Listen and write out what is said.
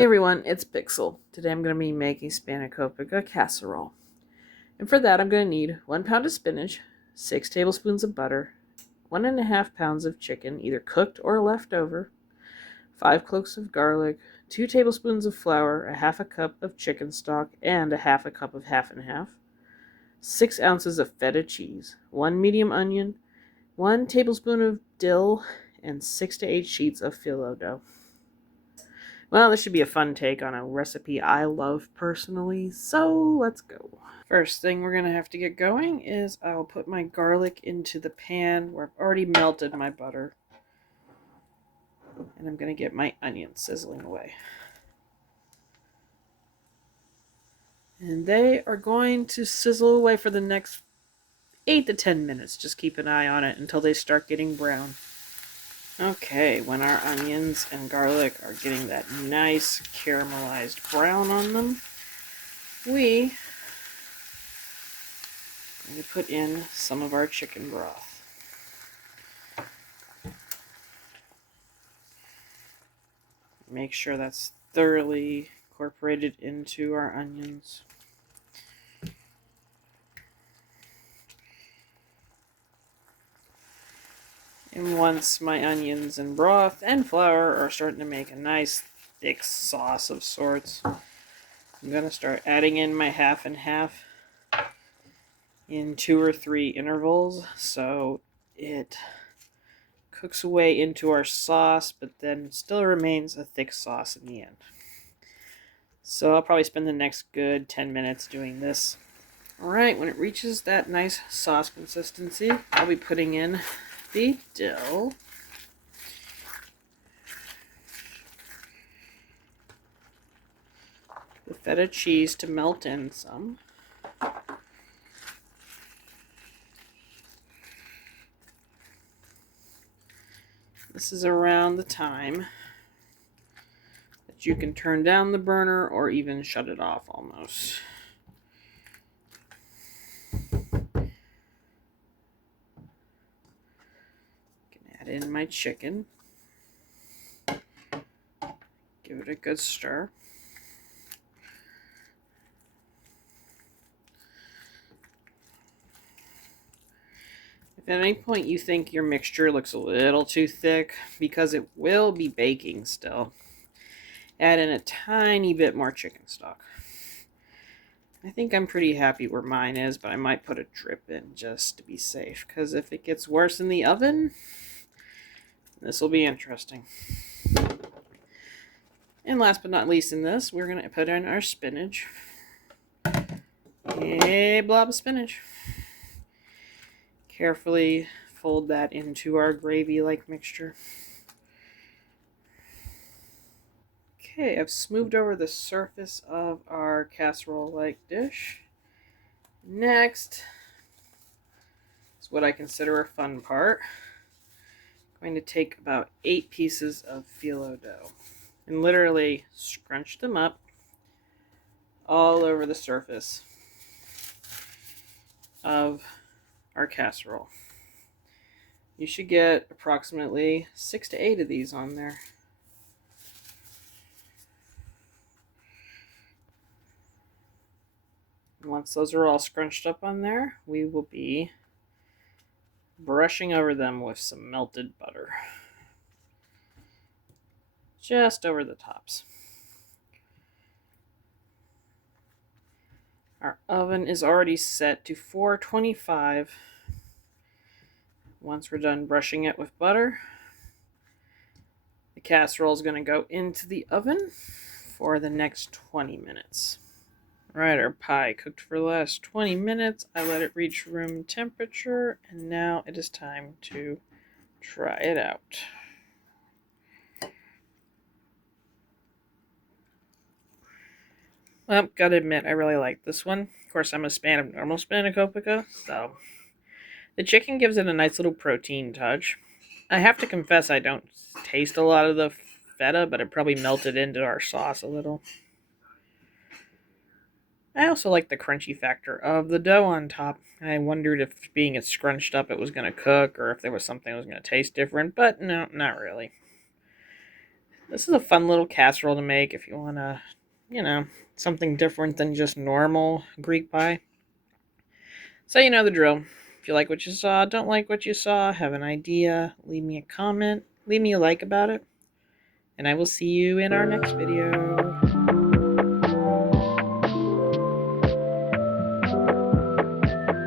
Hey everyone, it's Pixel. Today I'm going to be making Spanakopita casserole. And for that I'm going to need 1 pound of spinach, 6 tablespoons of butter, 1.5 pounds of chicken, either cooked or leftover, 5 cloves of garlic, 2 tablespoons of flour, a half a cup of chicken stock, and a half a cup of half and half, 6 ounces of feta cheese, 1 medium onion, 1 tablespoon of dill, and 6 to 8 sheets of phyllo dough. Well, this should be a fun take on a recipe I love personally, so let's go. First thing we're going to have to get going is I'll put my garlic into the pan where I've already melted my butter. And I'm going to get my onions sizzling away. And they are going to sizzle away for the next 8 to 10 minutes. Just keep an eye on it until they start getting brown. Okay, when our onions and garlic are getting that nice caramelized brown on them, we are going to put in some of our chicken broth. Make sure that's thoroughly incorporated into our onions. And once my onions and broth and flour are starting to make a nice thick sauce of sorts, I'm going to start adding in my half and half in 2 or 3 intervals so it cooks away into our sauce, but then still remains a thick sauce in the end. So I'll probably spend the next good 10 minutes doing this. Alright, when it reaches that nice sauce consistency, I'll be putting in the dill, the feta cheese to melt in some, this is around the time that you can turn down the burner or even shut it off almost. Add in my chicken. Give it a good stir. If at any point you think your mixture looks a little too thick, because it will be baking still, add in a tiny bit more chicken stock. I think I'm pretty happy where mine is, but I might put a drip in just to be safe, because if it gets worse in the oven, this will be interesting. And last but not least in this, we're going to put in our spinach. A blob of spinach. Carefully fold that into our gravy-like mixture. Okay, I've smoothed over the surface of our casserole-like dish. Next is what I consider a fun part. I'm going to take about 8 pieces of phyllo dough and literally scrunch them up all over the surface of our casserole. You should get approximately 6 to 8 of these on there. Once those are all scrunched up on there, we will be brushing over them with some melted butter. Just over the tops. Our oven is already set to 425. Once we're done brushing it with butter, the casserole is going to go into the oven for the next 20 minutes. Alright, our pie cooked for the last 20 minutes. I let it reach room temperature, and now it is time to try it out. Well, gotta admit, I really like this one. Of course, I'm a fan of normal Spanakopita, so the chicken gives it a nice little protein touch. I have to confess I don't taste a lot of the feta, but it probably melted into our sauce a little. I also like the crunchy factor of the dough on top. I wondered if being it scrunched up it was going to cook, or if there was something that was going to taste different, but no, not really. This is a fun little casserole to make if you want to, something different than just normal Greek pie. So you know the drill. If you like what you saw, don't like what you saw, have an idea, leave me a comment, leave me a like about it, and I will see you in our next video.